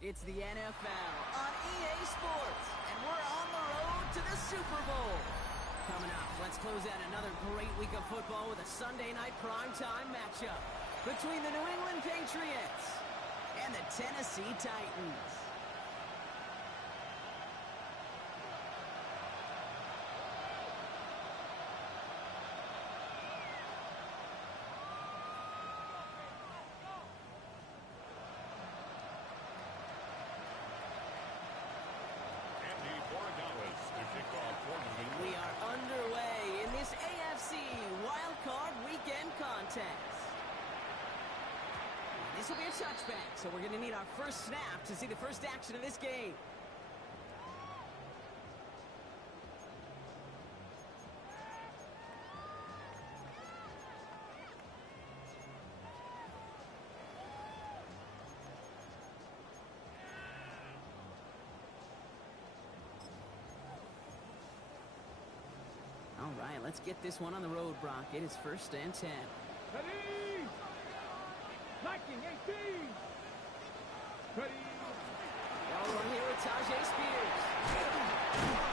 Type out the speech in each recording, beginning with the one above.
It's the NFL on EA Sports, and we're on the road to the Super Bowl. Coming up, let's close out another great week of football with a Sunday night primetime matchup between the New England Patriots and the Tennessee Titans. We are underway in this AFC Wildcard Weekend contest. This will be a touchback, so we're going to need our first snap to see the first action of this game. All right, let's get this one on the road, Brock. It is 1st and 10. Ready! Liking 18! Ready! Well, we're here with Tajay Spears.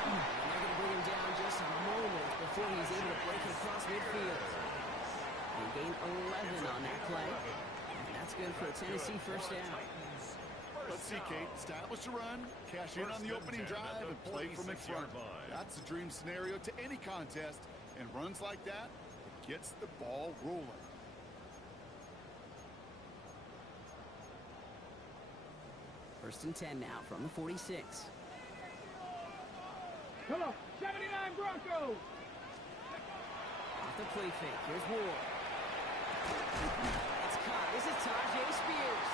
And they're going to bring him down just a moment before he's able to break it across midfield. They gain 11 on that play. And that's good for a Tennessee first down. Let's see, Kate. Establish a run, cash in on the opening drive, and play from in front. That's the dream scenario to any contest, and runs like that, it gets the ball rolling. First and 10 now from the 46. Come on, 79 Broncos! Off the play fake. Here's Ward. It's caught. This is Tajay Spears.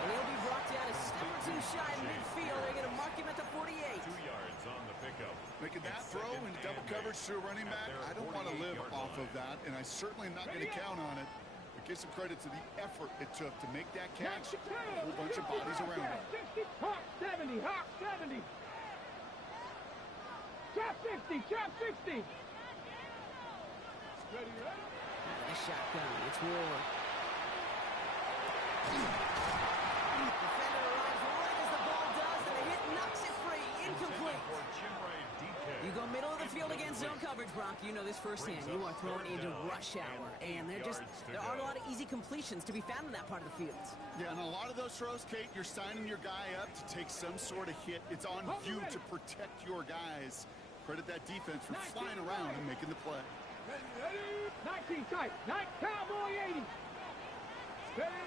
And he'll be brought down a step or two shy in midfield. They're going to mark him at the 48. 2 yards on the pickup. Making that throw in double coverage to a running back, I don't want to live off of that, and I certainly am not going to count on it. But give some credit to the effort it took to make that catch. A whole bunch of bodies around him. 60, Hawk 70, Hawk 70. Chop 60, Chop 60. Ready, ready? A shotgun. It's Ward. Defender arrives right as the ball does, and the hit knocks it free. Incomplete. You go middle of the field against zone coverage, Brock. You know this firsthand. You are thrown into rush hour, and there aren't a lot of easy completions to be found in that part of the field. Yeah, and a lot of those throws, Kate, you're signing your guy up to take some sort of hit. It's on you to protect your guys. Credit that defense for flying around and making the play. Ready, ready? 19 tight. 9 Cowboy 80. Ready?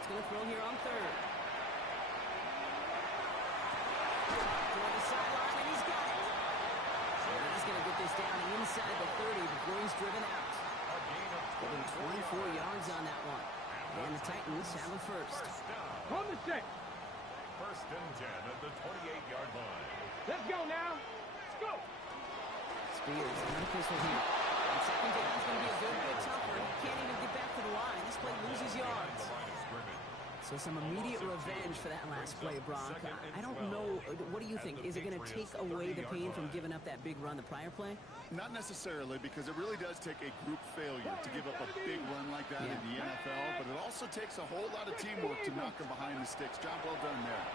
It's going to throw here on third. Toward the sideline, and he's got it. So he's going to get this down inside the 30 before he's driven out. Getting 24 yards on that one. And the Titans have a first. On the set. 1st and 10 at the 28-yard line. Let's go now. Let's go. Spears, another pistol here. And second down is going to be a good bit tougher. He can't even get back to the line. This play loses yards. So some immediate revenge for that last play, Brock. I don't know. What do you think? Is it going to take away the pain from giving up that big run the prior play? Not necessarily, because it really does take a group failure to give up a big run like that in the NFL, but it also takes a whole lot of teamwork to knock them behind the sticks. Job well done there.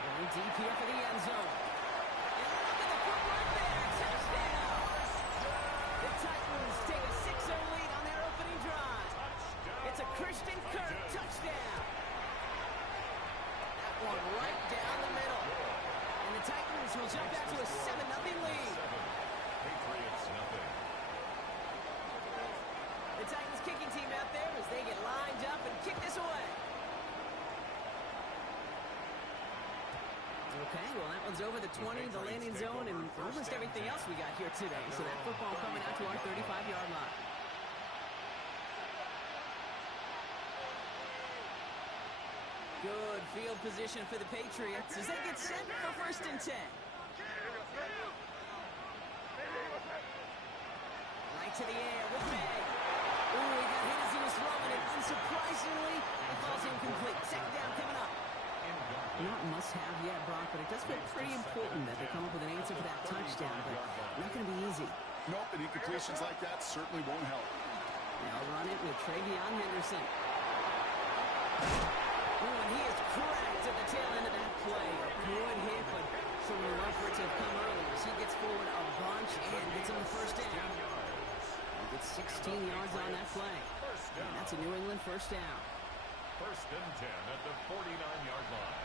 Going deep here for the end zone. And look at the footwork there. Touchdown! The Titans take a 6-0 lead on their opening drive. It's a Christian Kirk touchdown. That one right down the middle. And the Titans will jump out to a 7-0 lead. Patriots nothing. The Titans kicking team out there as they get lined up and kick this away. Okay, well, that one's over the 20, the landing zone, and almost everything else we got here today. So that football coming out to our 35-yard line. Good field position for the Patriots as they get set for 1st and 10. Right to the air with May. Ooh, he got hit as he was throwing it. Unsurprisingly, it falls incomplete. Second down coming up. Not must-have yet, Brock, but it does feel pretty important that they come up with an answer for that touchdown, but not going to be easy. Nope, and incompletions like that certainly won't help. They'll run it with Travion Henderson. That's a New England first down. First and 10 at the 49-yard line.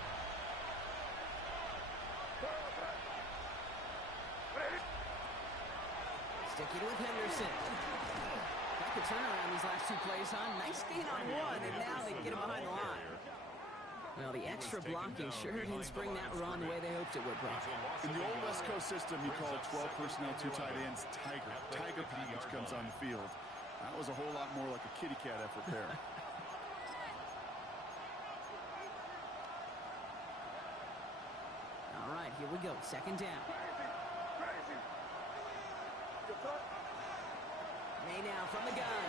Sticking with Henderson. Got the turnaround these last two plays, huh? Nice gain on one, and now they get him behind the line. Well, the extra blocking sure didn't spring that run the way they hoped it would, Brock. In the old West Coast system, you call 12 personnel, 2 tight ends, Tiger. Tiger package comes on the field. That was a whole lot more like a kitty cat effort there. All right, here we go. Second down. May now from the gun.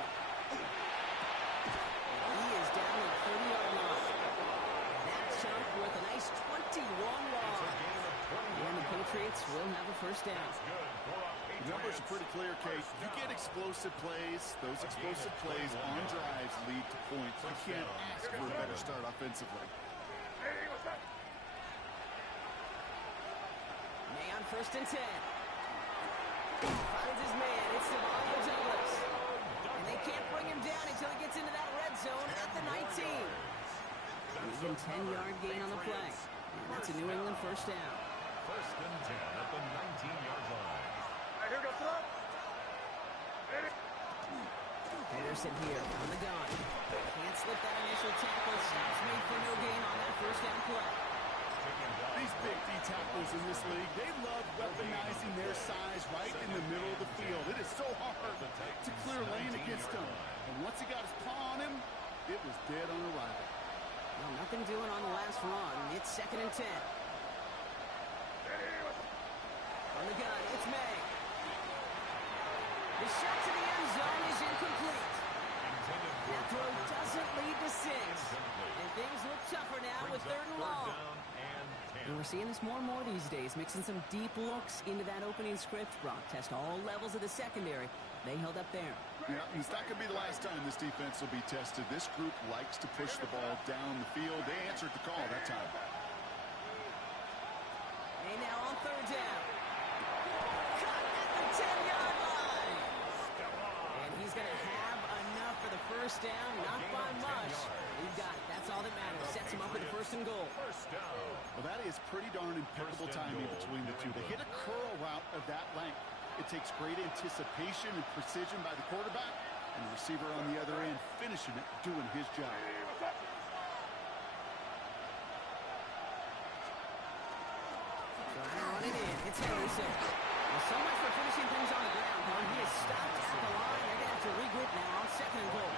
He is down at the 30-yard line. That chunk with a nice 21-yard. And the Patriots will have a first down. The numbers are pretty clear, Kate. You get explosive plays. Those explosive plays on drives lead to points. You can't ask for a better start offensively. May on first and 10. Finds his man. It's Devontae Douglas. And they can't bring him down until he gets into that red zone at the 19. Even 10-yard gain on the play. And that's a New England first down. First and 10 at the 19-yard line. Henderson here on the gun. Can't slip that initial tackle. Stops made for no gain on that first down play. These big D tackles in this league, they love weaponizing their size right in the middle of the field. It is so hard to clear lane against him. And once he got his paw on him, it was dead on arrival. Well, nothing doing on the last run. It's second and 10. On the gun, it's May. The shot to the end zone is incomplete. That throw doesn't lead to 6. And things look tougher now with third and long. And we're seeing this more and more these days, mixing some deep looks into that opening script. Brock test all levels of the secondary. They held up there. Yeah, it's not going to be the last time this defense will be tested. This group likes to push the ball down the field. They answered the call that time. And now on third down. Cut at the 10-yard line. And he's going to have enough for the first down. Not by much. We've got it. That's all that matters. Sets him up with the first and goal. Well, that is pretty darn impeccable timing between the two. They hit a curl route of that length. It takes great anticipation and precision by the quarterback, and the receiver on the other end finishing it, doing his job. Running in. It's Henderson. Well, so much for finishing things on the ground, huh? He is stopped at the line. They're going to have to regroup now on second and goal.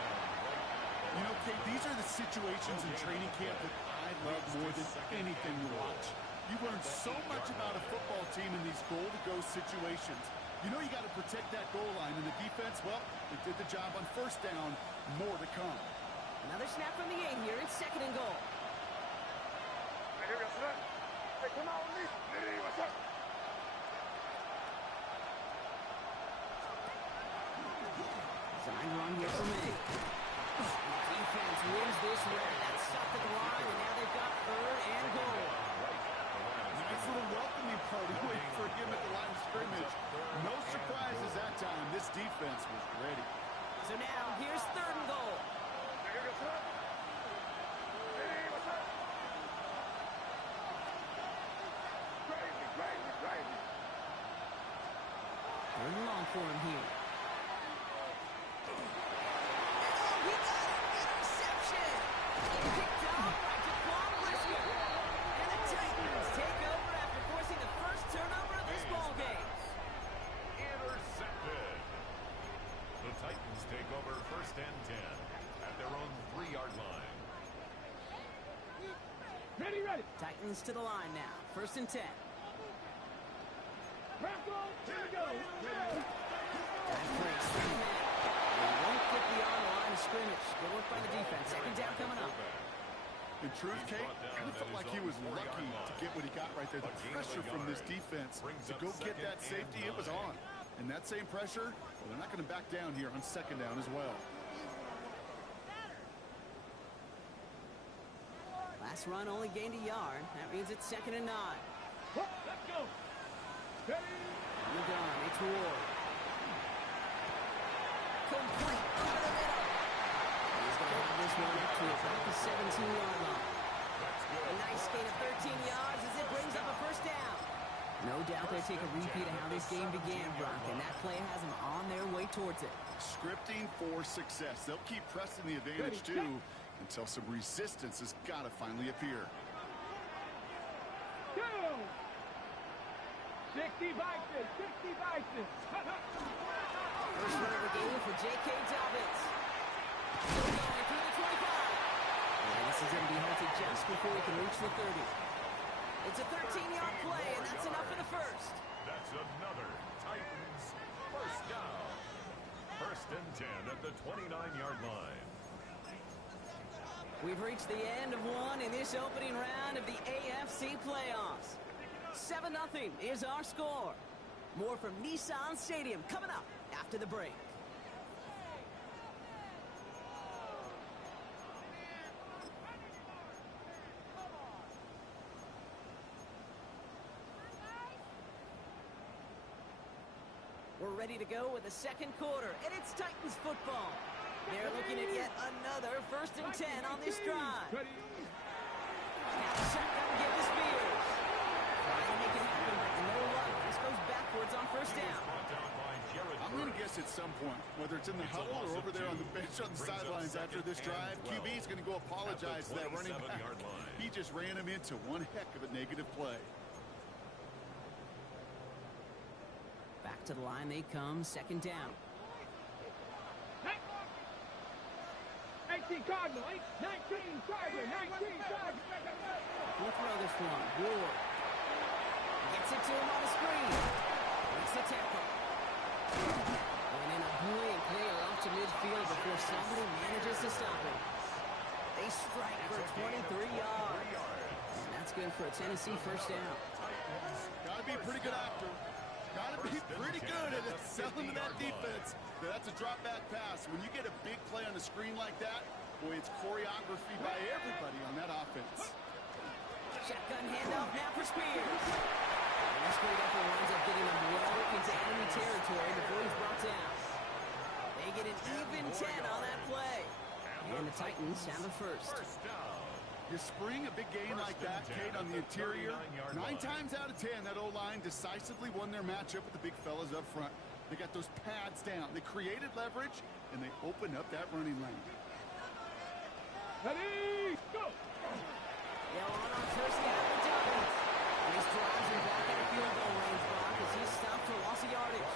You know, Kate, these are the situations in training camp that I love more than anything to watch. You learn so much about a football team in these goal-to-go situations. You know you got to protect that goal line, and the defense, well, they did the job on first down. More to come. Another snap from the 8 here. It's second and goal. Design run here for me. Defense wins this round. That's stopped at the line, and now they've got third and goal. Nice little welcoming party waiting for him at the line of scrimmage. No surprises that time. This defense was ready. So now, here's third and goal. Third and long for him here. Oh, he got an interception. Picked off by Jaquan Brisker. And the Titans take over after forcing the first turnover of this ball game. Intercepted. The Titans take over first and 10 at their own 3-yard line. Ready. Titans to the line now. First and 10. Bronco, here we go. That play straight man. They won't get beyond the line of scrimmage. Good work by the defense. Second down coming up. In truth, Kate, kind of felt like he was lucky to get what he got right there. The pressure from this defense to go get that safety, it was on. And that same pressure, well, they're not going to back down here on second down as well. Last run only gained a yard. That means it's second and 9. Let's go. Ready. On the gun, it's Ward. Complete over the middle. And this one up to about the 17-yard line. A nice gain of 13 yards as it brings up a first down. No doubt they take a repeat of how this game began, Brock, and that play has them on their way towards it. Scripting for success. They'll keep pressing the advantage, too, until some resistance has got to finally appear. 60 Vikings, 60 Vikings. First run of the game for J.K. Dobbins. Still going through the 25. And this is going to be halted just before he can reach the 30. It's a 13-yard play, and that's enough for the first. That's another Titans first down. First and 10 at the 29-yard line. We've reached the end of one in this opening round of the AFC playoffs. 7-0 is our score. More from Nissan Stadium coming up after the break. We're ready to go with the second quarter, and it's Titans football. They're looking at yet another 1st and 10 on this drive. Shotgun give to Spears. Trying to make it happen, but no luck. This goes backwards on first down. I'm going to guess at some point, whether it's in the huddle or over there on the bench on the sidelines after this drive, QB is going to go apologize to that running back. He just ran him into one heck of a negative play. Back to the line they come, second down. 18 Cardinal, 19 Charger, 19 Charger. We'll throw this one. Ward gets it to him on the screen. Makes the tackle. And in a blink, they are off to midfield before somebody manages to stop it. They strike for 23 yards. And that's good for a Tennessee first down. Got to be a pretty good actor. Got to be pretty good at selling to that defense. That's a drop back pass. When you get a big play on the screen like that, boy, it's choreography by everybody on that offense. Shotgun handoff now for Spears. And this great effort winds up getting them well into enemy territory before he's brought down. They get an even 10 on that play. And the Titans have a first. You spring a big gain like that, Kate, on the interior. 9 times out of 10, that O-line decisively won their matchup with the big fellas up front. They got those pads down. They created leverage, and they opened up that running lane. Ready, go! Yeah, on first down for Dobbins. And he's driving back at a field goal range, Brock, as he's stopped for loss of yardage.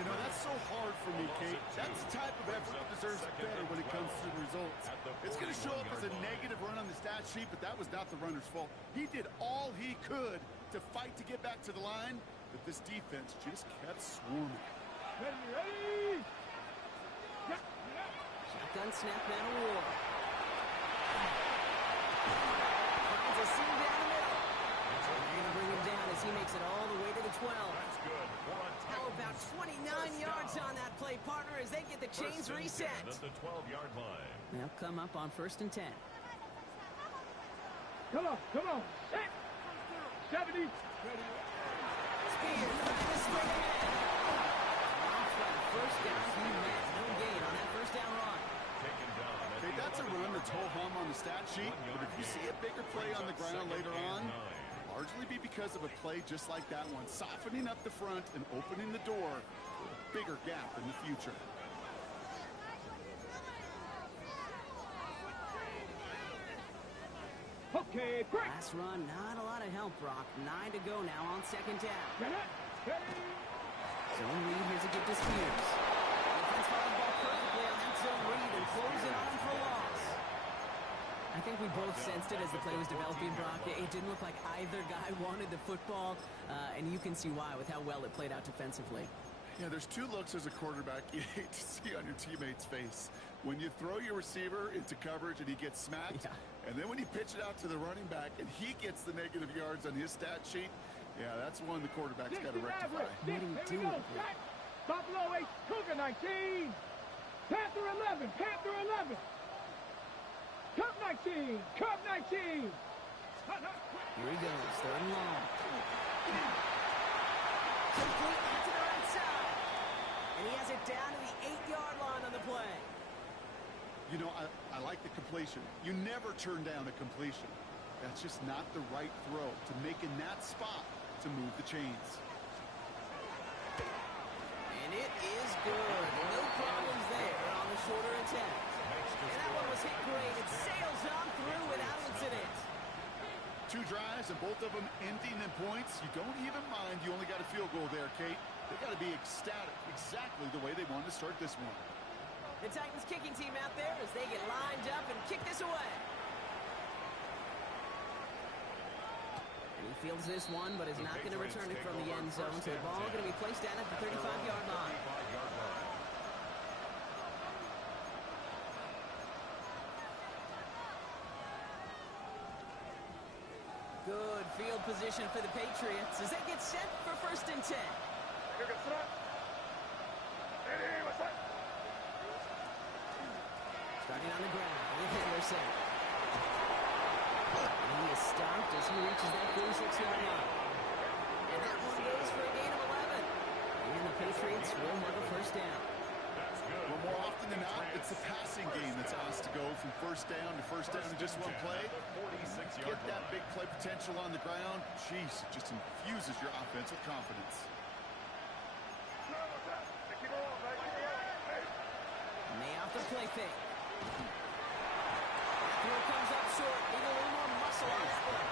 You know, that's so hard for me, Kate. That's the type of effort that deserves better when it comes to the results. It's going to show up as a negative run on the stat sheet, but that was not the runner's fault. He did all he could to fight to get back to the line, but this defense just kept swarming. Ready! Shotgun snap down to Ward. Finds a seam down the middle. They're going to bring him down as he makes it all the way to the 12. That's good. How about 29 yards on that play, partner, as they get the chains reset. At the 12-yard line. They'll come up on 1st and 10. Come on, come on. Set. 70. Spears trying to straight ahead. Off that first down, he met no gain on that first down run. Taken down. Hey, that's a run that's ho-hum on the stat sheet, but if you see a bigger play on the ground later on, largely be because of a play just like that one, softening up the front and opening the door for a bigger gap in the future. Okay, break. Last run, not a lot of help, Brock. 9 to go now on second down. Zone read, here's a give to Spears. Defense followed the ball perfectly on that zone read and closing on him for a loss. I think we both sensed it as the play was developing, Brock. It didn't look like either guy wanted the football, and you can see why with how well it played out defensively. Yeah, there's 2 looks as a quarterback you hate to see on your teammate's face. When you throw your receiver into coverage and he gets smacked, and then when you pitch it out to the running back and he gets the negative yards on his stat sheet, yeah, that's one the quarterback's got to rectify. What are you doing? Buffalo 8, Cougar 19. Panther 11, Panther 11. Cub 19, Cub 19. Here he goes, 3rd and long. Complete out to the right side. And he has it down to the 8-yard line on the play. You know, I like the completion. You never turn down a completion. That's just not the right throw to make in that spot to move the chains. And it is good. No problems there on the shorter attempt. And that one was hit great. It sails on through without incident. 2 drives and both of them ending in points. You don't even mind you only got a field goal there, Kate. They got to be ecstatic, exactly the way they wanted to start this one. The Titans kicking team out there as they get lined up and kick this away. And he fields this one, but is not going to return it from the end zone. So the ball going to be placed down at the 35-yard line. Good field position for the Patriots as they get set for 1st and 10. Starting on the ground with Henderson. And he is stopped as he reaches that 46-yard line. And that one goes for a gain of 11. And the Patriots will have a 1st down. Well, more often than not, it's the passing game that's asked to go from 1st down to 1st down in just one play. Get that big play potential on the ground. Jeez, it just infuses your offense with confidence. And they off the play fake. Throw comes up short. Need a little more muscle on that one.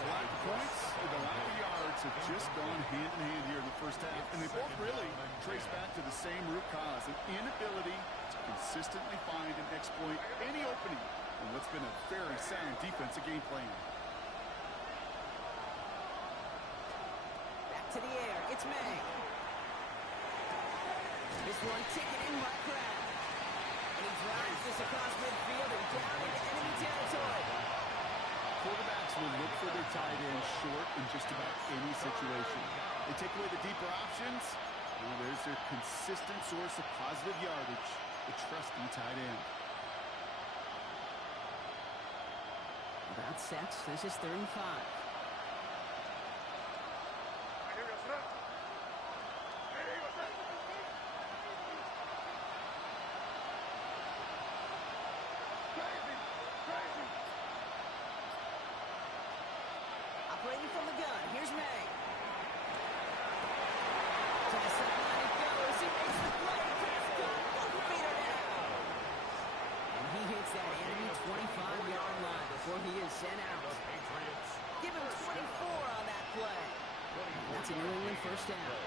A lot of points and a lot of yards have just gone hand in hand here in the 1st half, and they both really trace back to the same root cause, an inability to consistently find and exploit any opening in what's been a very sound defensive game plan. Back to the air. It's May. This one taken in by Crab. And he drives this across midfield and down into enemy territory. Quarterbacks will look for their tight end short in just about any situation. They take away the deeper options. Well, there's their consistent source of positive yardage, the trusty tight end. About set. This is 3rd and 5. Operating from the gun. Here's May. To the sideline it goes. He makes the play. Prescott, 1 feet down. And he hits that enemy 25-yard line before he is sent out. Give him 24 on that play. And that's a New England 1st down.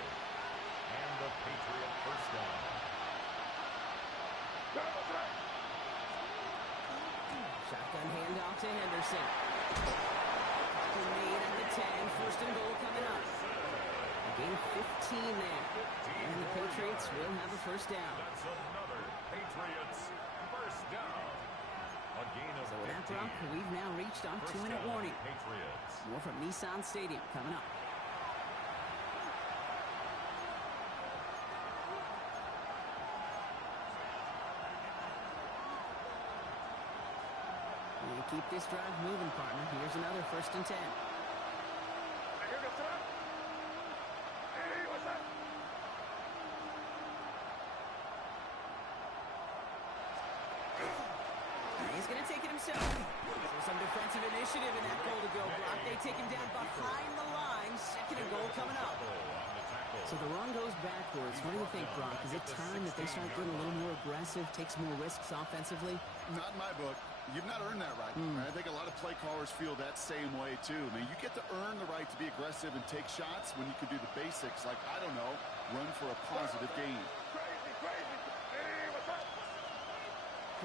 And the Patriot 1st down. Shotgun handoff to Henderson. Made at the 10. 1st and goal coming up. A gain 15 there. And the Patriots will have a 1st down. That's another Patriots 1st down. A gain of 15. So with that, Brock, we've now reached our 2-minute warning. Patriots. More from Nissan Stadium coming up. And keep this drive moving, partner. Here's another 1st and 10. He's going to take it himself. So some defensive initiative in that goal to go block. They take him down behind the line. 2nd and goal coming up. So the run goes backwards. What do you think, Brock? Is it time that they start getting a little more aggressive, take some more risks offensively? Not in my book. You've not earned that right. I think a lot of play callers feel that same way, too. I mean, you get to earn the right to be aggressive and take shots when you can do the basics, like, I don't know, run for a positive gain.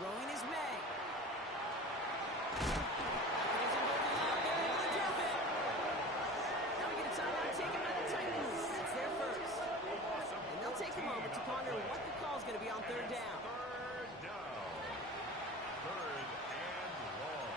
Throwing is May. Now we get a timeout taken by the Titans. That's their 1st. And they'll take a moment to ponder what the call is going to be on 3rd down. 3rd down. 3rd and long.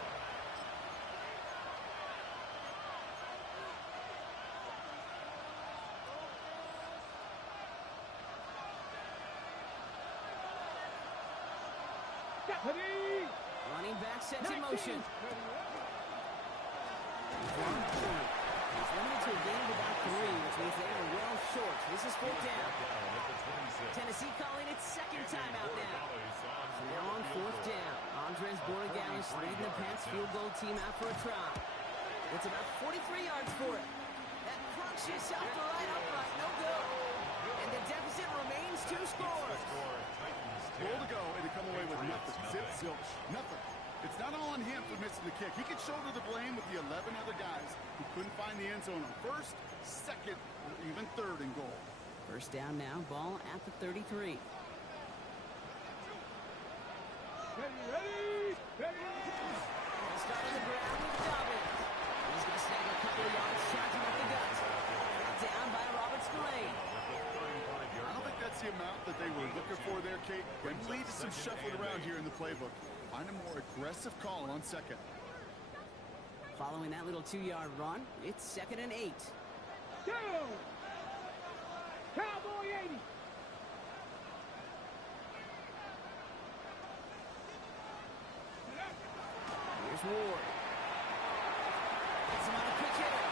Running back sets in motion. He's limited to a gain of about 3, which means they are well short. This is 4th down. Tennessee calling it second timeout now. So now on 4th down, Andres Borregales leading the Pats field goal team out for a try. It's about 43 yards for it. That crunches out the right upright, no good. And the deficit remains 2 scores. Goal to go, and to come away with nothing. Zip, zilch, nothing. It's not all on him for missing the kick. He can shoulder the blame with the 11 other guys who couldn't find the end zone on 1st, 2nd, or even 3rd and goal. 1st down now, ball at the 33. Ready. They'll start on the ground with Dobbins. He's going to snag a couple of yards, charging up the guts. Brought down by Robert Spillane. I don't think that's the amount that they were looking for there, Kate. Can lead to some shuffling around here in the playbook. Find a more aggressive call on 2nd. Following that little 2-yard run, it's 2nd and 8. Go! Cowboy 80. Here's Ward. Gets him on a quick hitter.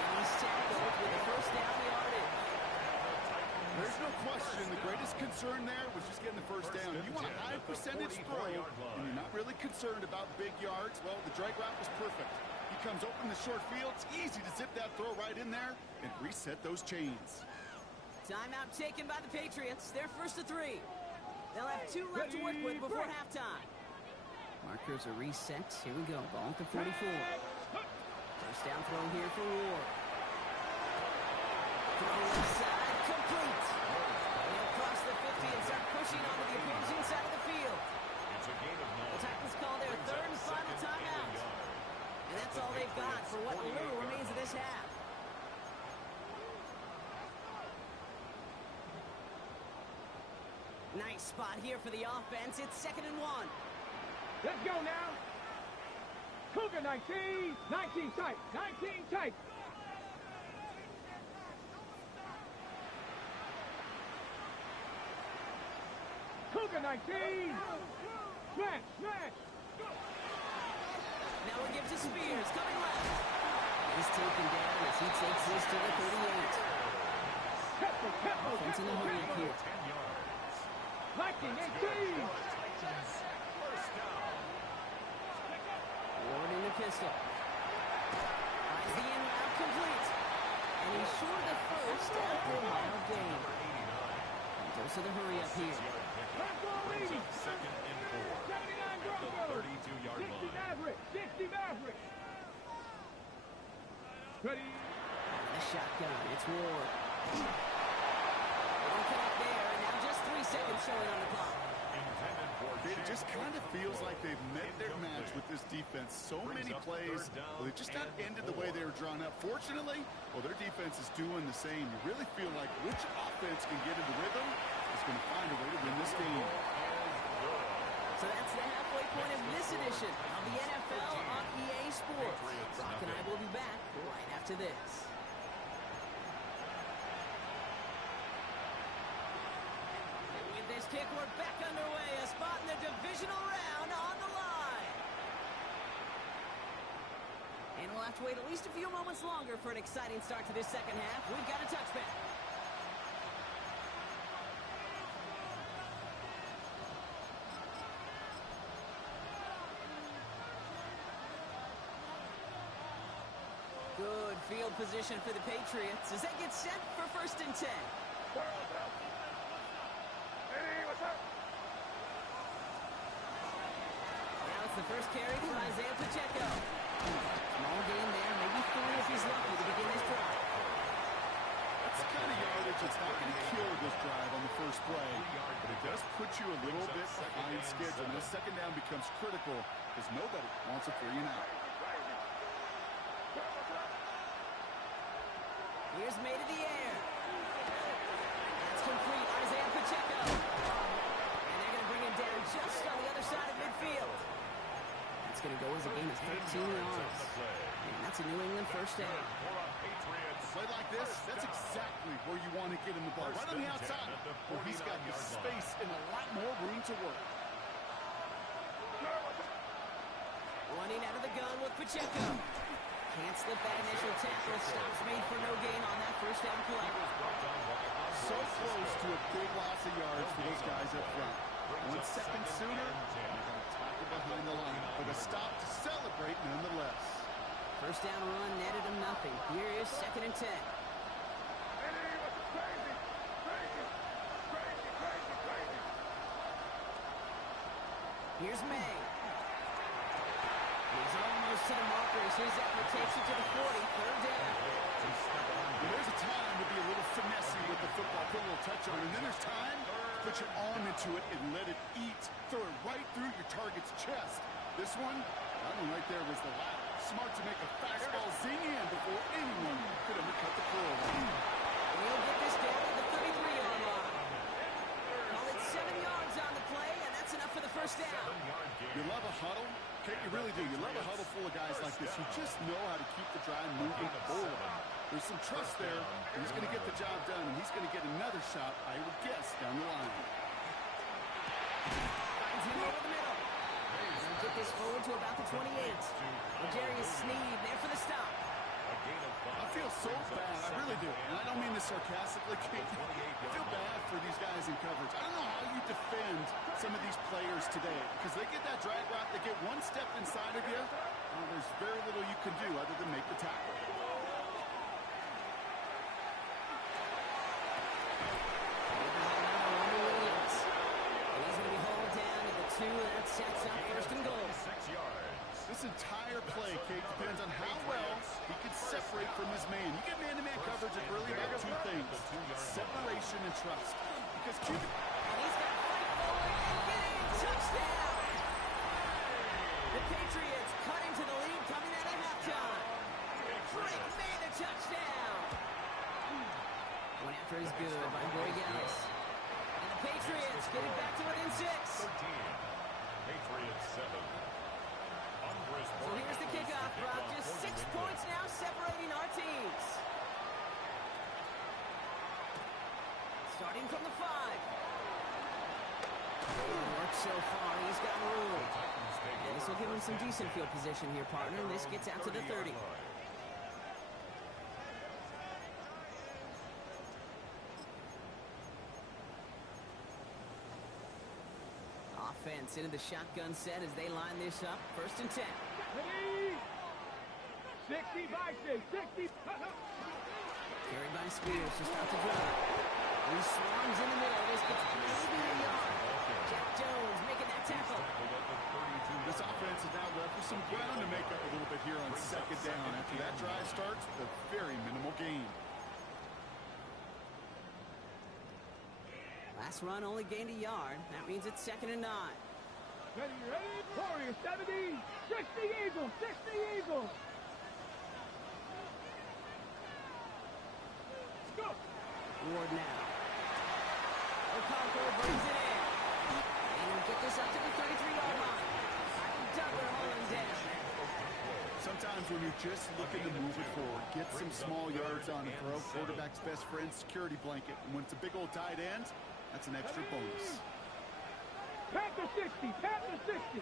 And he's tackled with the 1st down yardage. There's no question the greatest concern there was just getting the 1st down. You want a high percentage throw, and you're not really concerned about big yards. Well, the drag route was perfect. He comes open the short field. It's easy to zip that throw right in there and reset those chains. Timeout taken by the Patriots. They're 1st to 3. They'll have 2 left to work with before halftime. Markers are reset. Here we go. Ball at the 44. 1st down throw here for Ward. Throw inside. Complete. They'll cross the 50 and start pushing onto the opposing side of the field. The Titans call their 3rd and final timeout. And that's all they've got for what little remains of this half. Nice spot here for the offense. It's 2nd and 1. Let's go now. Cougar 19. 19 tight. 19 tight. Cougar 19. Smash. Now we give to Spears. Coming left. He's taken down as he takes this to the 38. Offense in the hurry up here. 19-18. Ward in the pistol. Finds the in route complete. And he's short of 1st after a wild gain. And goes to the hurry up here. 2nd and 4. 79 Broncos. 60 Mavericks. 60 Mavericks. Ready. The shotgun. It's Ward. One caught there, and now just 3 seconds showing on the clock. It just kind of feels like they've met their match with this defense. So many plays, well, they just not ended the way they were drawn up. Fortunately, well, their defense is doing the same. You really feel like which offense can get into rhythm is going to find a way to win this game. So that's the halfway point of this edition of the NFL on EA Sports. Brock and I will be back right after this. This kick, we're back underway. A spot in the divisional round on the line. And we'll have to wait at least a few moments longer for an exciting start to this 2nd half. We've got a touchback. Good field position for the Patriots as they get set for 1st and 10. Now it's the first carry for Isaiah Pacheco. Small gain there, maybe 3 if he's lucky to begin his drive. That's the kind of yardage that's not going to kill this drive on the first play, but it does put you a little bit behind schedule. And this 2nd down becomes critical because nobody wants a 3 and out. Here's made in the air. That's complete. Isaiah Pacheco. And they're going to bring him down just on the other side of midfield. That's going to go as a gain of 13 yards. And that's a New England 1st down. Play like this, that's exactly where you want to get him the ball. Right on the outside, where he's got the space and a lot more room to work. Running out of the gun with Pacheco. Can't slip that initial tackle. Stops made for no gain on that first down play. So close to a big loss of yards for those guys up front. 1 second sooner, you're going to tackle behind the line. But a stop to celebrate nonetheless. First down run netted him nothing. Here is 2nd and 10. Here's May. He's almost to the markers. His effort takes it to the 40. 3rd down. There's a time to be a little finessey with the football, put a little touch on it. And then there's time to put your arm into it and let it eat. Throw it right through your target's chest. This one, that one right there was the latter. Smart to make a fastball zing in before anyone could undercut the throw. And he'll get this down at the 33-yard line. Call it 7 yards on the play, and that's enough for the first down. You love a huddle? Okay, you really do. You love a huddle full of guys like this who just know how to keep the drive moving forward. There's some trust there. He's going to get the job done, and he's going to get another shot, I would guess, down the line. Finds him over the middle. And get this forward to about the 28. L'Jarius Sneed there for the stop. I feel so bad. I really do. And I don't mean this sarcastically. I feel bad for these guys in coverage. I don't know how you defend some of these players today because they get that drag route, they get one step inside of you, and there's very little you can do other than make the tackle. He's going to be hauled down to the 2, and that sets up 1st and goal. 6 yards. This entire play, Kate, depends on how well he can separate from his man. You get man-to-man coverage, it's really about 2 things. Separation and trust. Because And he's got to fight forward and get in. Touchdown! The Patriots cutting to the lead coming out of halftime. Drake made the touchdown. One after is good by Boygas. And the Patriots get it back to within 6. 13. Patriots 7. So here's the kickoff, Brock. Just 6 points now separating our teams. Starting from the 5. Work so far. He's got room. And this will give him some decent field position here, partner. This gets out to the 30. Offense into the shotgun set as they line this up. 1st and 10. 60 by 6. 60. Carried by Spears to start the drive. He swarms in the middle. This gets maybe a yard. Jack Jones making that tackle. this offense is now left with some ground to make up a little bit here on 2nd down. After that drive starts with a very minimal gain. Last run only gained a yard. That means it's 2nd and 9. Ready, Warrior 70, 60 Eagles, 60 Eagles. Go. Ward now. Okonkwo brings it in. And he'll get this up to the 33-yard line. Douglas holding down. Sometimes when you're just looking to move it forward, get some small yards on the throw, quarterback's best friend, security blanket. And when it's a big old tight end, that's an extra bonus. Panther 60, Panther 60.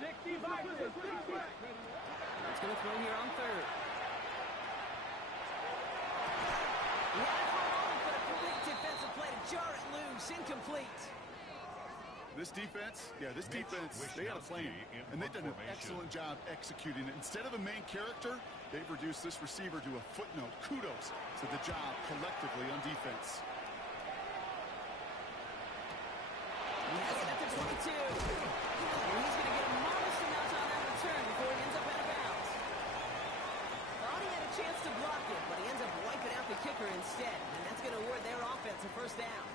60 by 6, 60. It's going to throw here on 3rd. He had it for a moment, but a complete defensive play to jar it loose. Incomplete. This defense, they had a plan, and they've done an excellent job executing it. Instead of a main character, they've reduced this receiver to a footnote. Kudos to the job collectively on defense. He has it at the 22. And he's going to get a modest amount on that return before he ends up out of bounds. Thought he had a chance to block it, but he ends up wiping out the kicker instead. And that's going to award their offense a 1st down.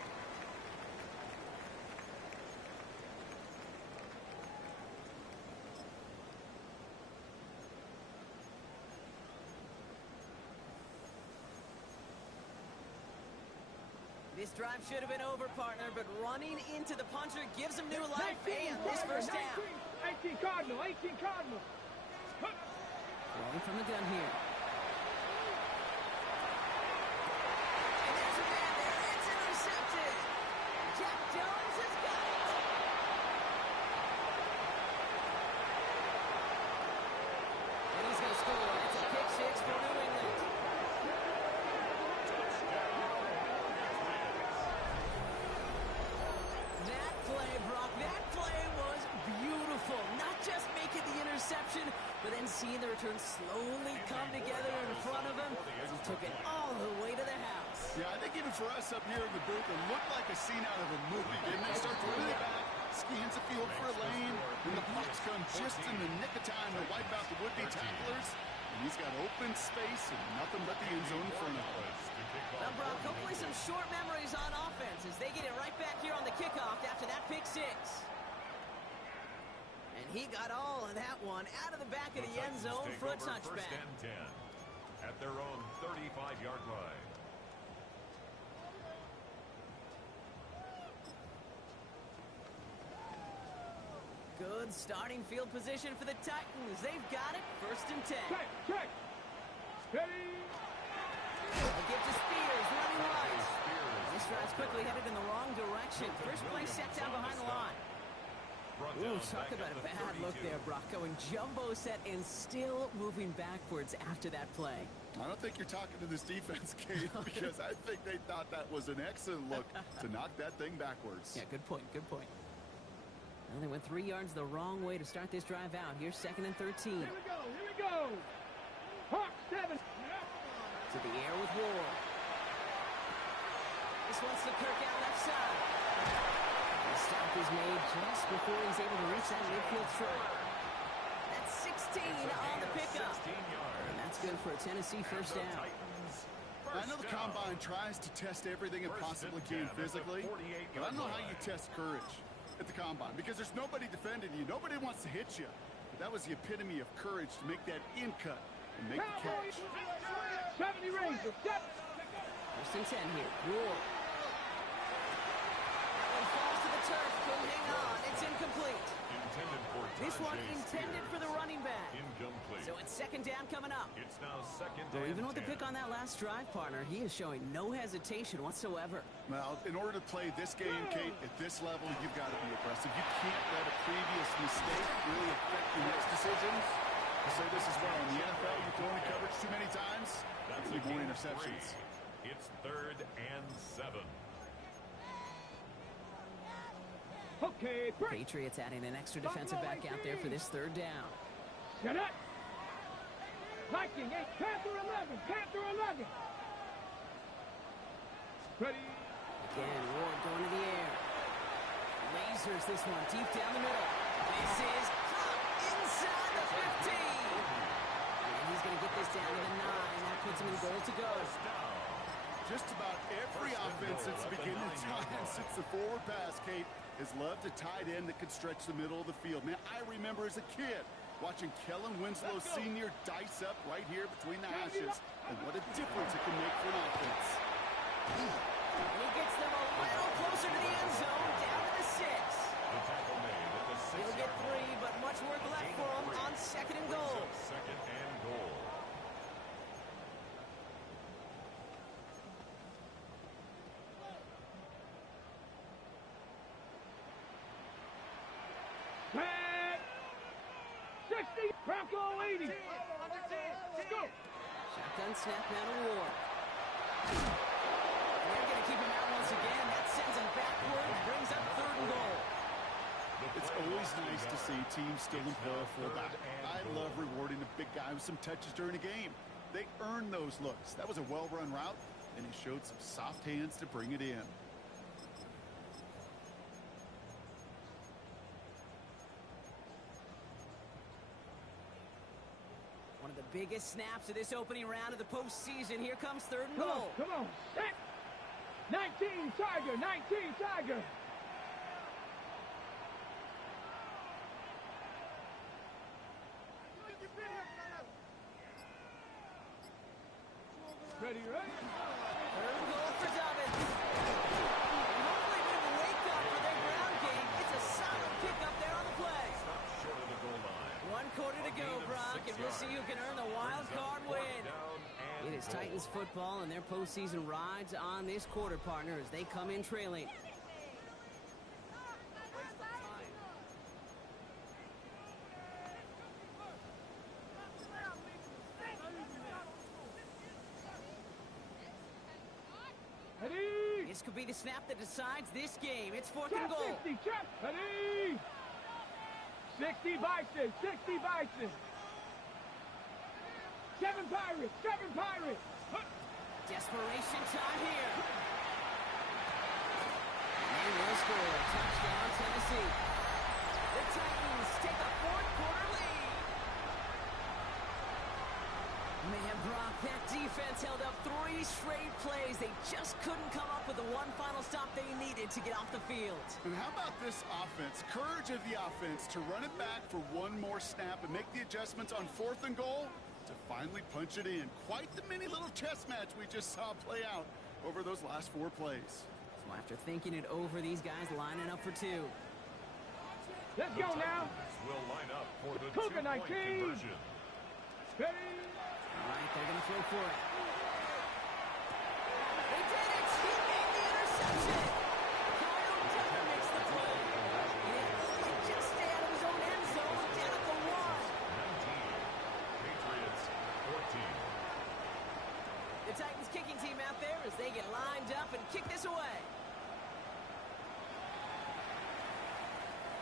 This drive should have been over, partner, but running into the puncher gives him new life and this 1st down. 18 Cardinal, 18 Cardinal. Throwing from the gun here. And there's a man there. It's intercepted. Jack Jones has got it. but then seeing the return slowly come together in front of him as he took it all the way to the house. Yeah, I think even for us up here in the booth, it looked like a scene out of a movie, didn't it? Starts really back, scans the field for a lane, and the puck's come just in the nick of time to wipe out the would-be tacklers. And he's got open space and nothing but the end zone in front of him. Well, Brock, hopefully some short memories on offense as they get it right back here on the kickoff after that pick six. And he got all of that one out of the back of the end zone for a touchback. First and 10 at their own 35-yard line. Good starting field position for the Titans. They've got it. First and 10. Check. Steady. A give to Spears, running right. This drive's quickly headed in the wrong direction. First play set down behind the line. Ooh, talk about a bad look there, Brock. Going jumbo set and still moving backwards after that play. I don't think you're talking to this defense, Kate, because I think they thought that was an excellent look to knock that thing backwards. Yeah, good point. And they went 3 yards the wrong way to start this drive out. Here's second and 13. Here we go. Hawk 7. To the air with Ward. This one's to Kirk out left side. The stop is made just before he's able to reach that midfield strike. That's 16 on the pickup. And that's good for a Tennessee first down. I know the Combine tries to test everything it possibly can physically, but I don't know how you test courage at the Combine, because there's nobody defending you. Nobody wants to hit you. But that was the epitome of courage to make that in cut and make the catch. 70 Rangers. First and 10 here. Ward. That one falls to the turf. Couldn't hang on. It's incomplete. This one intended for the running back. Incomplete. So it's second down coming up. It's now second So and even with the 10. pick on that last drive, partner, he is showing no hesitation whatsoever. Well, in order to play this game, Kate, at this level, you've got to be aggressive. You can't let a previous mistake really affect your next decisions. I say this as well. In the NFL, you've thrown the coverage too many times. That's There'll be more a interceptions. It's third and 7. Okay, break. Patriots adding an extra defensive back out there for this third down. Get it. Viking 8, Panther 11, Panther 11. Ready. Again, Ward going to the air. Lasers this one deep down the middle. This is caught inside the 15. And he's going to get this down to the 9. That puts him in goal to go. Just about every offense since the beginning of time, since the forward pass, Kate, has loved a tight end that could stretch the middle of the field. Man, I remember as a kid watching Kellen Winslow Sr. dice up right here between the hashes, and what a difference it can make for an offense. And he gets them a little closer to the end zone, down to the 6. The tackle made at the 6-yard He'll get 3, but much work left for him on second and goal. Second and goal. Back. 60, Bronco 80. Let's go. Shotgun snap now to Ward. And they're going to keep him out once again. That sends him backwards, brings up third and goal. It's always nice to see teams still employ a fullback. I love rewarding a big guy with some touches during a game. They earn those looks. That was a well-run route, and he showed some soft hands to bring it in. One of the biggest snaps of this opening round of the postseason. Here comes third and goal. Come on. Set. 19 Tiger, 19 Tiger. Ready. Third and goal for Dobbins. And hopefully a bit of a wake-up for their ground game. It's a solid pickup there on the play. Short of the goal line. 1 quarter to go, Brock, and we'll see who can earn the wild card win. It is Titans football, and their postseason rides on this quarter, partner, as they come in trailing. Ready. This could be the snap that decides this game. It's fourth and goal. 60, check. Ready. 60 Bison, 60 Bison. Seven Pirates! Seven Pirates! Desperation time here. And they will score. Touchdown, Tennessee. The Titans take a fourth-quarter lead. Man, Brock, that defense held up 3 straight plays. They just couldn't come up with the one final stop they needed to get off the field. And how about this offense? Courage of the offense to run it back for one more snap and make the adjustments on 4th and goal to finally punch it in. Quite the mini little chess match we just saw play out over those last 4 plays. So after thinking it over, these guys lining up for 2. Let's go now. Will line up for the Cougar 2-point 19. conversion. Ready? All right, they're going to throw for it. They did it! He made the interception! Kyle Tucker makes the play. And only just stay out of his own end zone, down at the 1. 19. Patriots 14. The Titans kicking team out there as they get lined up and kick this away.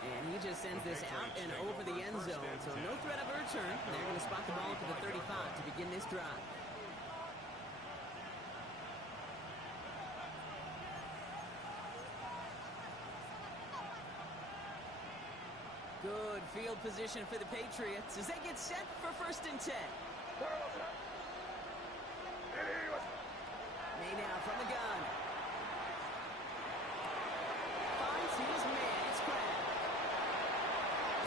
And he just sends this out and over the end zone, so no threat of a return. They're going to spot the ball up to the 35 to begin this drive. Good field position for the Patriots as they get set for 1st and 10. May now from the gun. Finds his man. It's Crab.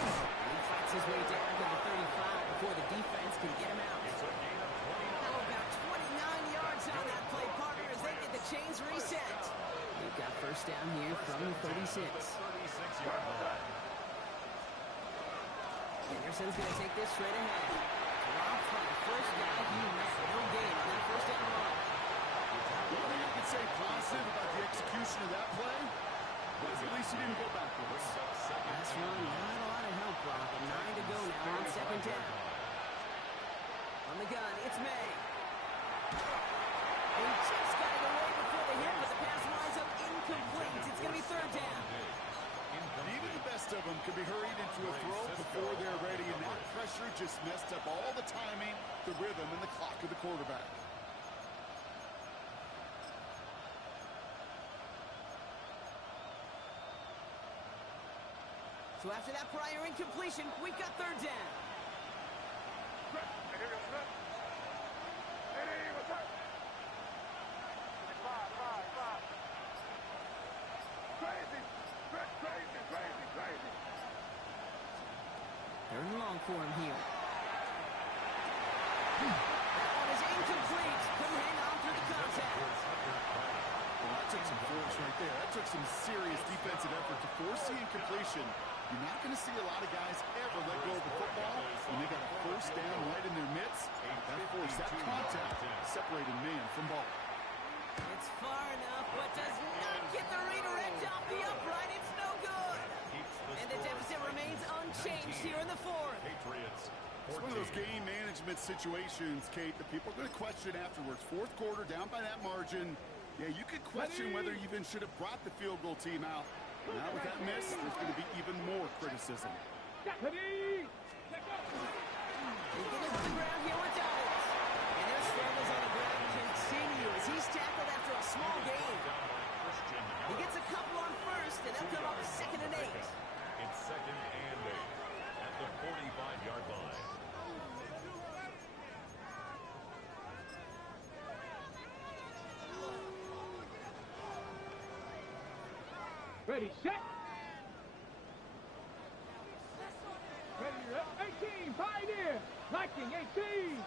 He fights his way down to the 35 before the defense can get him out. It's a gain of 29. How about 29 yards on that play, partner, as they get the chains reset. They've got 1st down here from the 36. 36-yard line. Anderson's going to take this straight ahead. Dropped from the first guy he met. No gain on that 1st down run. One thing I can say positive about the execution of that play was at least he didn't go backwards. Last run, not a lot of help, Brock. 9 to go now on 2nd down. On the gun, it's May. He just got it away before the hit, but the pass winds up incomplete. It's going to be 3rd down. And even the best of them could be hurried into a throw before they're ready, and that pressure just messed up all the timing, the rhythm, and the clock of the quarterback. So after that prior incompletion, we've got 3rd down. Third and long for him here. That one is incomplete. Couldn't hang on through the contact. Well, that took some force right there. That took some serious defensive effort to force the incompletion. You're not going to see a lot of guys ever let go of the football when they got a 1st down right in their midst. That force, that contact, separated man from ball. It's far enough, but does not get the redirect off the upright. It's no good. And the deficit remains unchanged here in the 4th. Patriots It's one of those game management situations, Kate, that people are going to question afterwards. 4th quarter, down by that margin. Yeah, you could question whether you even should have brought the field goal team out. Now with that miss, there's going to be even more criticism. Ready? He's going to hit the ground here with doubles. And their struggles on the ground continue as he's tackled after a small gain. He gets a couple on 1st, and they'll come up 2nd and 8. It's 2nd and 8 at the 45-yard line. Ready, set. Ready, 18, pioneer. Liking, 18.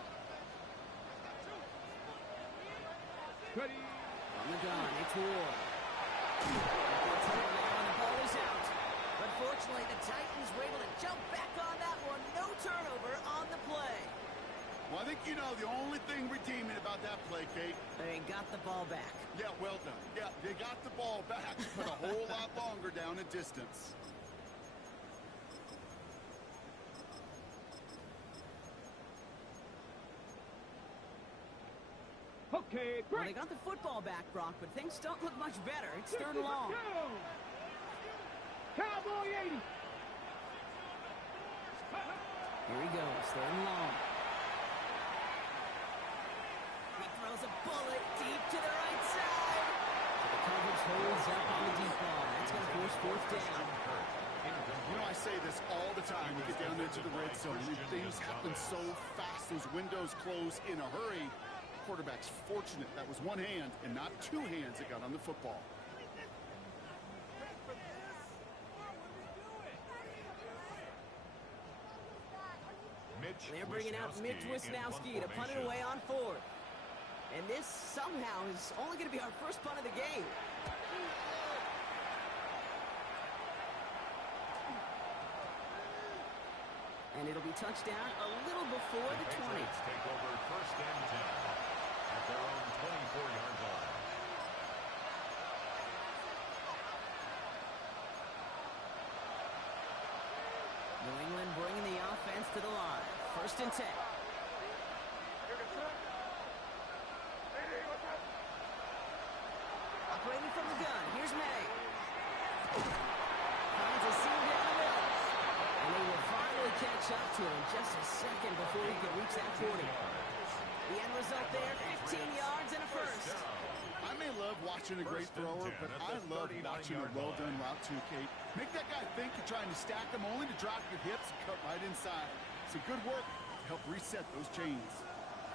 Ready. On the gun, it's Ward. And the ball is out. But fortunately, the Titans were able to jump back on that one. No turnover on the play. Well, I think you know the only thing redeeming about that play, Kate. They got the ball back. Yeah, well done. Yeah, they got the ball back, but a whole lot longer down in distance. Okay, Well, great. they got the football back, Brock, but things don't look much better. It's 3rd and long. Go. Cowboy 80. Here he goes, 3rd and long. throws a bullet deep to the right side. So the coverage holds up on the deep ball. That's going to force fourth down. You know, I say this all the time. You get down there to the red zone, and things happen so fast. Those windows close in a hurry. Quarterback's fortunate that was one hand and not two hands that got on the football. They're bringing out Mitch Wisnowski to punt it away on fourth. And this somehow is only going to be our first punt of the game. And it'll be touchdown a little before the 20. Take over first and 10 at their own 24-yard line. New England bringing the offense to the line. First and 10. Operating from the gun. Here's May. Finds a seam down the middle. And he will finally catch up to him just a second before he can reach that 40. The end result there, 15 yards and a first. I may love watching a great thrower, but I love watching a well-done route too, Kate. Make that guy think you're trying to stack him only to drop your hips and cut right inside. Some good work to help reset those chains.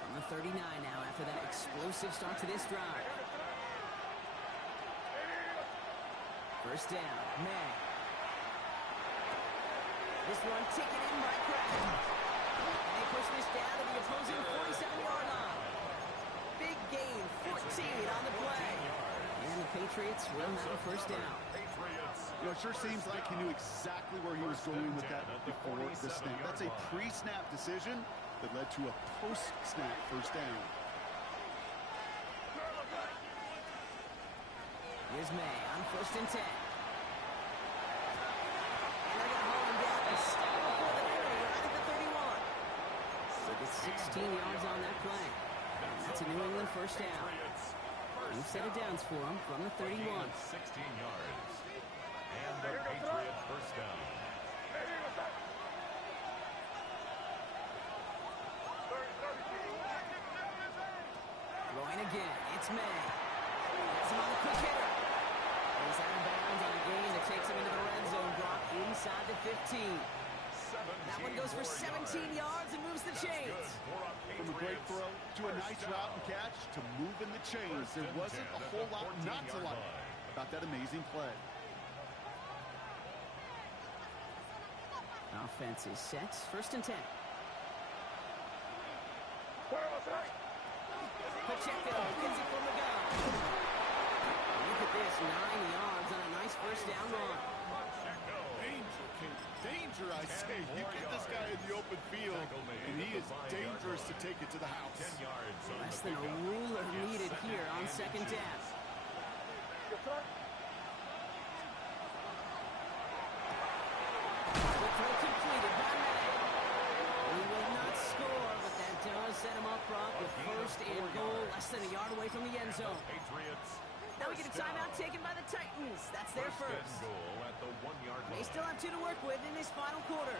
On the 39 now after that explosive start to this drive. First down, May. This one taken in by Kraft. And they push this down to the opposing 47-yard line. Big gain, 14 on the play. And the Patriots will have a first down. You know, it sure seems like he knew exactly where he was going with that before the snap. That's a pre-snap decision that led to a post-snap first down. Here's May on first and 10. And they're going to hold him down a step before the 30, right at the 31. So gets 16 yards on that play. And that's a New England first down. New set of downs for him from the 31. 16 yards. And the Patriot first down. Throwing again. It's May. Gets him on the quick hitter. He's out of bounds on a gain that takes him into the red zone. Block inside the 15. That one goes for 17 yards and moves the chains. From a great throw to a nice route and catch to moving the chains. There wasn't a whole lot not to like about that amazing play. Offense is set. First and 10. Pacheco gets it from the gun. Look at this, 9 yards on a nice first down run. Danger, I say. You get this guy in the open field, and he is dangerous to take it to the house. Less than a ruler needed here on second down. The throw completed by May. He will not score, but that does set him up front with first and goal, less than a yard away from the end zone. Now we get a timeout taken by the Titans. That's their first. They still have 2 to work with in this final quarter.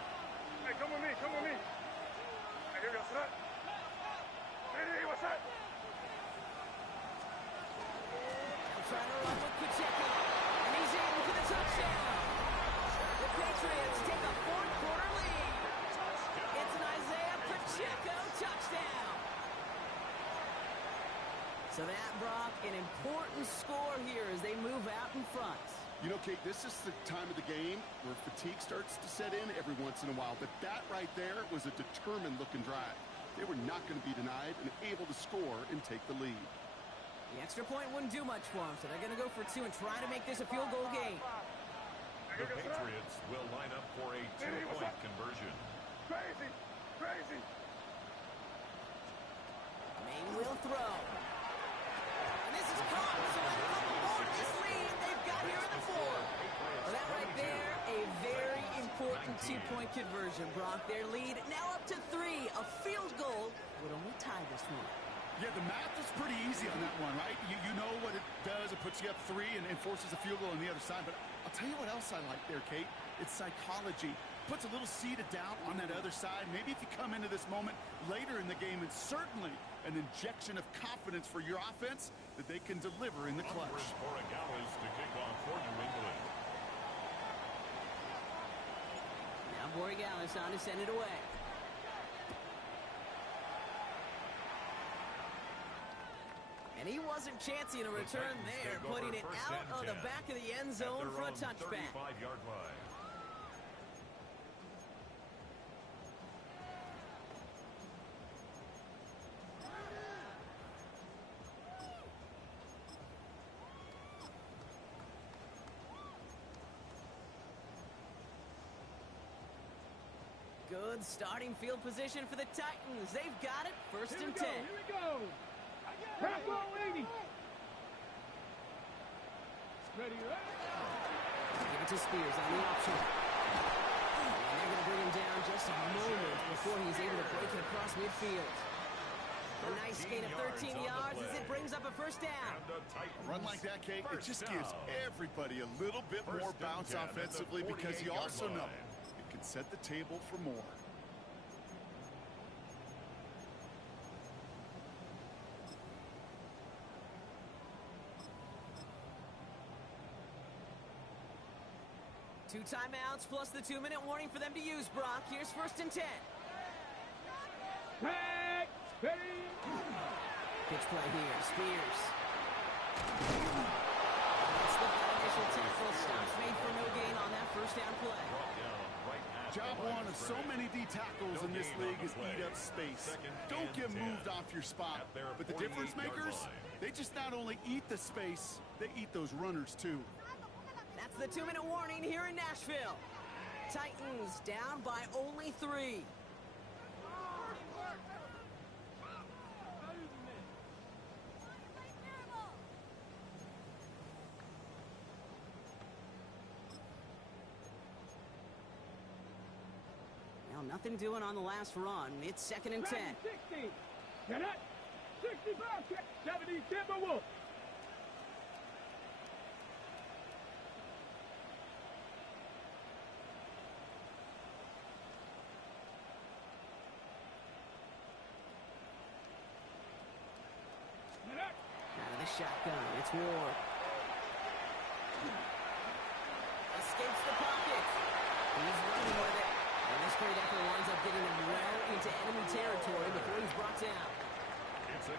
Hey, come with me, come with me. Hey, here we go, set. Hey, what's that? They'll try to run with Pacheco, and he's in for the touchdown. The Patriots take a fourth quarter lead. It's an Isaiah Pacheco touchdown. So that, Brock, an important score here as they move out in front. You know, Kate, this is the time of the game where fatigue starts to set in every once in a while. But that right there was a determined-looking drive. They were not going to be denied and able to score and take the lead. The extra point wouldn't do much for them, so they're going to go for 2 and try to make this a field goal game. The Patriots will line up for a 2-point conversion. Crazy, crazy. May will throw. And this is caught, so they come aboard this lead they've got here in the fourth. Well, that right there, a very important 2-point conversion, Brock. Their lead now up to 3. A field goal would only tie this one. Yeah, the math is pretty easy on that one, right? You know what it does. It puts you up 3 and forces a field goal on the other side. But I'll tell you what else I like there, Kate. It's psychology. puts a little seed of doubt on that other side. Maybe if you come into this moment later in the game, it's certainly an injection of confidence for your offense that they can deliver in the clutch. For a Gallus to kick off for New England. Now Borregales on to send it away. And he wasn't chancing a return there, putting it out of the back of the end zone for a touchback. 35-yard line. Good starting field position for the Titans. They've got it. First and 10. Here we go. Bravo 80. Ready, Give it to Spears on the option. And they're going to bring him down just a moment before he's able to break it across midfield. A nice gain of 13 yards as it brings up a first down. A run like that, Kate, it just gives everybody a little bit more bounce offensively because you also know it can set the table for more. Two timeouts plus the 2-minute warning for them to use, Brock. Here's first and 10. Back, ready. Pitch play here, Spears. Let's look at initial tackle. Stops made for no gain on that first down play. Job one of so many D tackles in this league is eat up space. Don't get moved off your spot. But the difference makers, they just not only eat the space, they eat those runners too. That's the 2-minute warning here in Nashville. Titans down by only 3. Now nothing doing on the last run. It's second and 10. 60. Get it. 65. 70. Timberwolves. Out of the shotgun, it's Ward. Escapes the pocket. He's running with it. And this great effort winds up getting him well into enemy territory before he's brought down.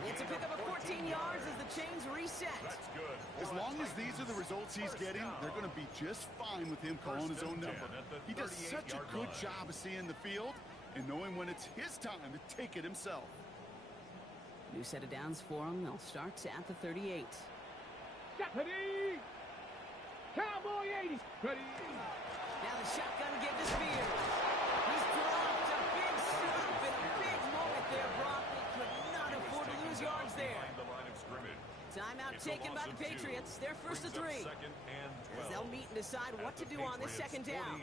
It's a pickup of 14 yards as the chains reset. That's good. As long as these are the results he's getting, they're going to be just fine with him calling his own number. He does such a good job of seeing the field and knowing when it's his time to take it himself. New set of downs for him. They'll start at the 38. Ready. Cowboy 80. Ready. Now the shotgun give to Spears. He's dropped a big stop in a big moment there, Brock. They could not afford to lose yards there. Timeout taken by the Patriots. They're first to 3. As they'll meet and decide what to do on this second down.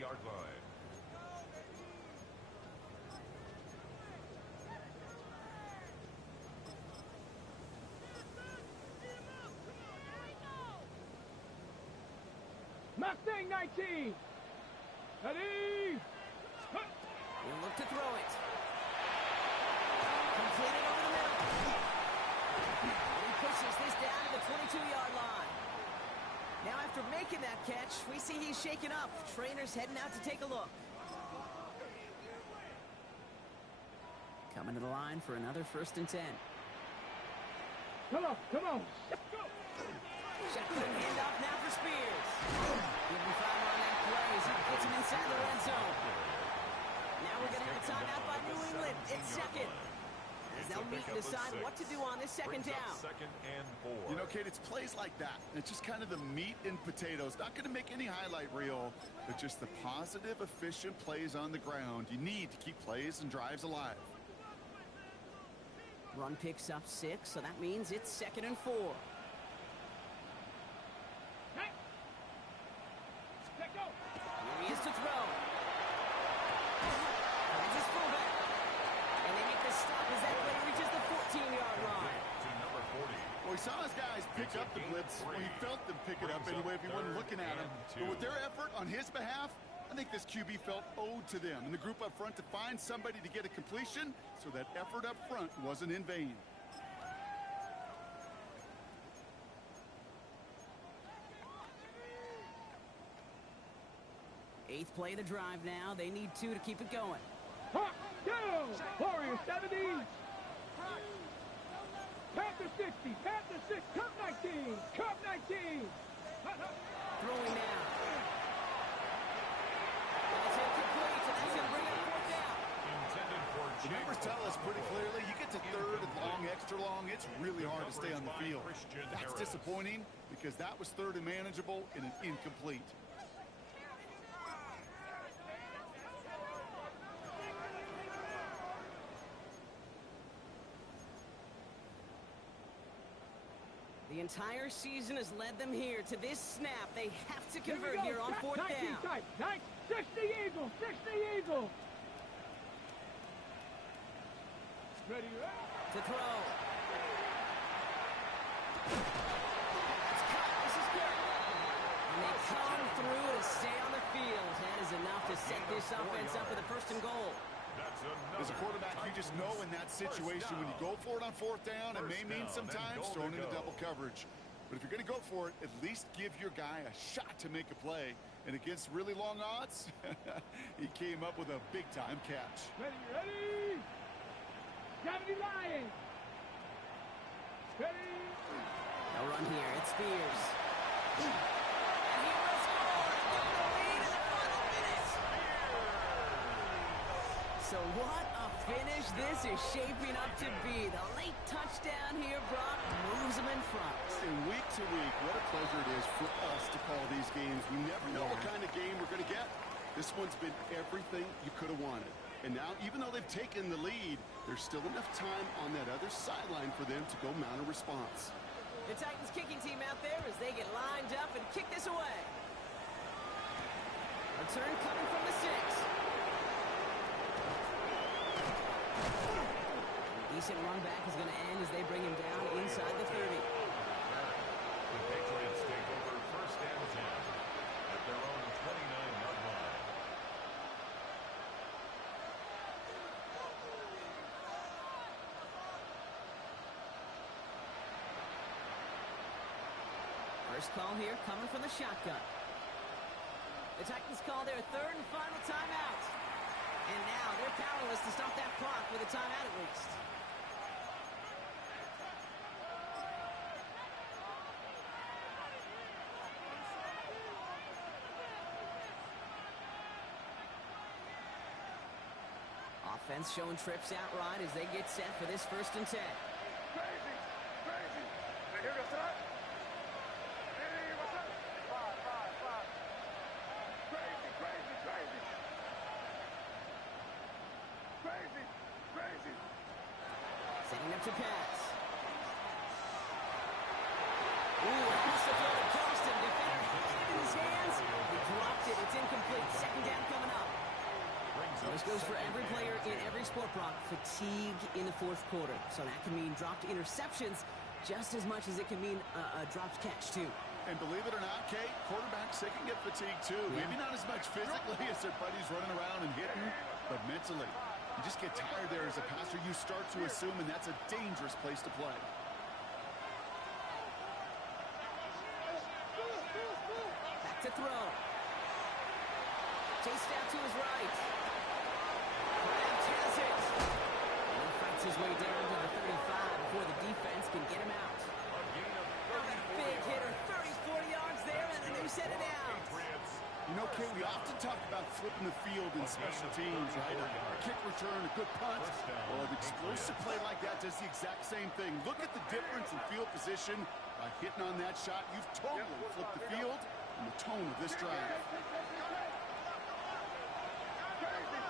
Mustang 19. Ready. He'll look to throw it. Completed over the middle. And he pushes this down to the 22-yard line. Now after making that catch, we see he's shaken up. Trainer's heading out to take a look. Coming to the line for another first and 10. Come on, come on. Shotgun handoff now for Spears. Give him 5 on that play as he gets him inside the red zone. Now we're going to have a timeout by New England. It's second. As they'll meet and decide what to do on this second down. Second and 4. You know, Kate, it's plays like that. It's just kind of the meat and potatoes. Not going to make any highlight reel, but just the positive, efficient plays on the ground. You need to keep plays and drives alive. Run picks up 6, so that means it's second and 4. Here he is to throw. Finds his fullback. And they make the stop as that play reaches the 14-yard line. To number 40. Well, he saw his guys pick up the blitz. Well, he felt them pick it up anyway if he wasn't looking at him. But with their effort on his behalf, I think this QB felt owed to them and the group up front to find somebody to get a completion, so that effort up front wasn't in vain. Eighth play of the drive now. They need 2 to keep it going. Hawk, down! Warriors 70. Panther 60, Panther 6, Cup 19, Cup 19. Throwing now. That's incomplete, and that's going to bring up 4th down. Intended for The numbers tell us pretty clearly, you get to 3rd and long, extra long, it's really hard to stay on the field. That's disappointing because that was 3rd and manageable and an incomplete. The entire season has led them here to this snap. They have to convert here on 4th down. 60 Eagles, 60 Eagles. Ready, To throw. It's cut. This is good. And they come through to stay on the field. That is enough to set this offense up with a 1st and goal. As a quarterback, you just know in that situation when you go for it on 4th down, it may mean sometimes thrown into double coverage. But if you're going to go for it, at least give your guy a shot to make a play. And against really long odds, he came up with a big-time catch. Ready. 70 Lions. Ready. No run here. It's Spears. And he will score. Give the lead in the final minutes. So what a finish this is shaping up to be. The late touchdown here, Brock, moves them in front. And week to week, what a pleasure it is for us to call these games. We never know what kind of game we're going to get. This one's been everything you could have wanted. And now, even though they've taken the lead, there's still enough time on that other sideline for them to go mount a response. The Titans kicking team out there as they get lined up and kick this away. Return coming from the 6. Decent run back is going to end as they bring him down inside the 30. The Patriots take over 1st and 10 at their own 29-yard line. First call here coming from the shotgun. The Titans call their 3rd and final timeout. And now they're powerless to stop that clock with a timeout at least. Offense showing trips out right as they get set for this 1st and 10. Crazy. They hear us up? Hey, what's up? Five. Crazy. Setting up to pass. Ooh, that must have thrown it past him. Defender had it in his hands. He dropped it. It's incomplete. 2nd down coming up. So this goes for every player in every sport, Brock. Fatigue in the 4th quarter. So that can mean dropped interceptions just as much as it can mean a dropped catch, too. And believe it or not, Kate, quarterbacks, they can get fatigued, too. Yeah. Maybe not as much physically as their buddies running around and hitting, but mentally. You just get tired there as a passer. You start to assume, and that's a dangerous place to play. Back to throw. Chased out to his right. Grant has it. And he fights his way down to the 35 before the defense can get him out. A big hitter, 30, 40 yards there, and then they set it down. You know, Kate, we often talk about flipping the field in special teams, right? A kick return, a good punt. Well, an explosive play like that does the exact same thing. Look at the difference in field position by hitting on that shot. You've totally flipped the field and the tone of this drive. Crazy.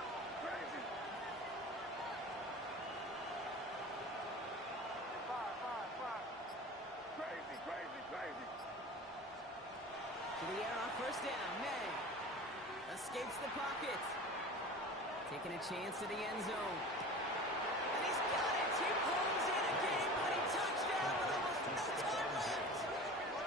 To the air on 1st down. May escapes the pocket. Taking a chance to the end zone. And he's got it. He pulls in a game-winning touchdown with almost no time left.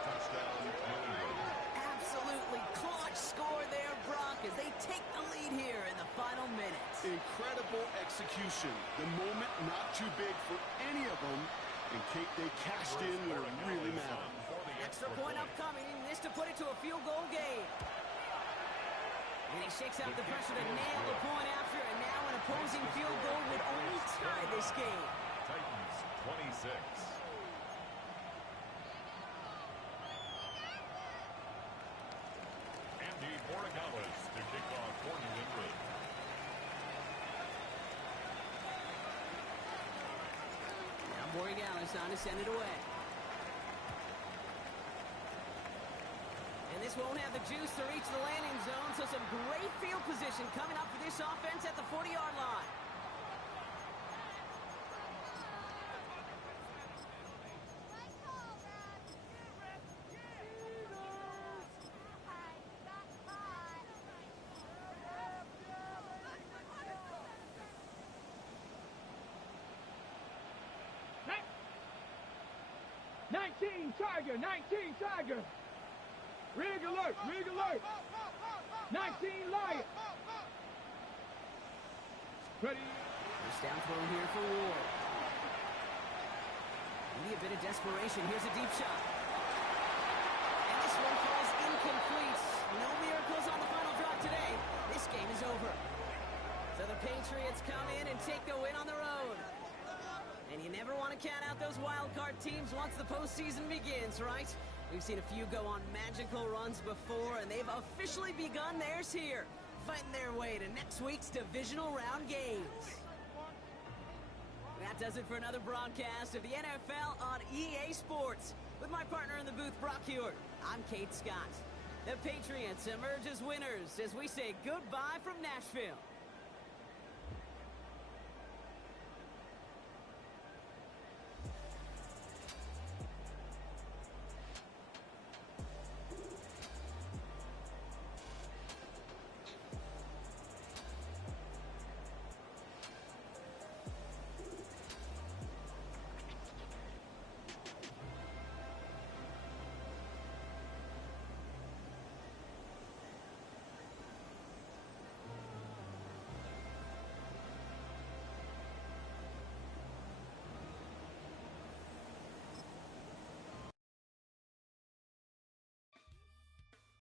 Touchdown, New England. Absolutely clutch score there, Brock. as they take the lead here in the final minutes. Incredible execution. The moment not too big for any of them. And Kate, they cashed in when it really mattered. Extra point upcoming. This to put it to a field goal game. And he shakes out the pressure to nail the point after. And now an opposing field goal would only tie this game. Titans 26. Andy Borregales to kick off for New England. Now Borregales on to send it away. And this won't have the juice to reach the landing zone, so some great field position coming up for this offense at the 40-yard line. Tiger, 19 Tiger. Rig alert, rig alert. 19 Lion. Ready. First down throw here for Ward. Maybe a bit of desperation. Here's a deep shot. And this one falls incomplete. No miracles on the final drop today. This game is over. So the Patriots come in and take the win on the road. And you never want to count out those wild card teams once the postseason begins, right? We've seen a few go on magical runs before, and they've officially begun theirs here, fighting their way to next week's divisional round games. That does it for another broadcast of the NFL on EA Sports. With my partner in the booth, Brock Hewitt, I'm Kate Scott. The Patriots emerge as winners as we say goodbye from Nashville.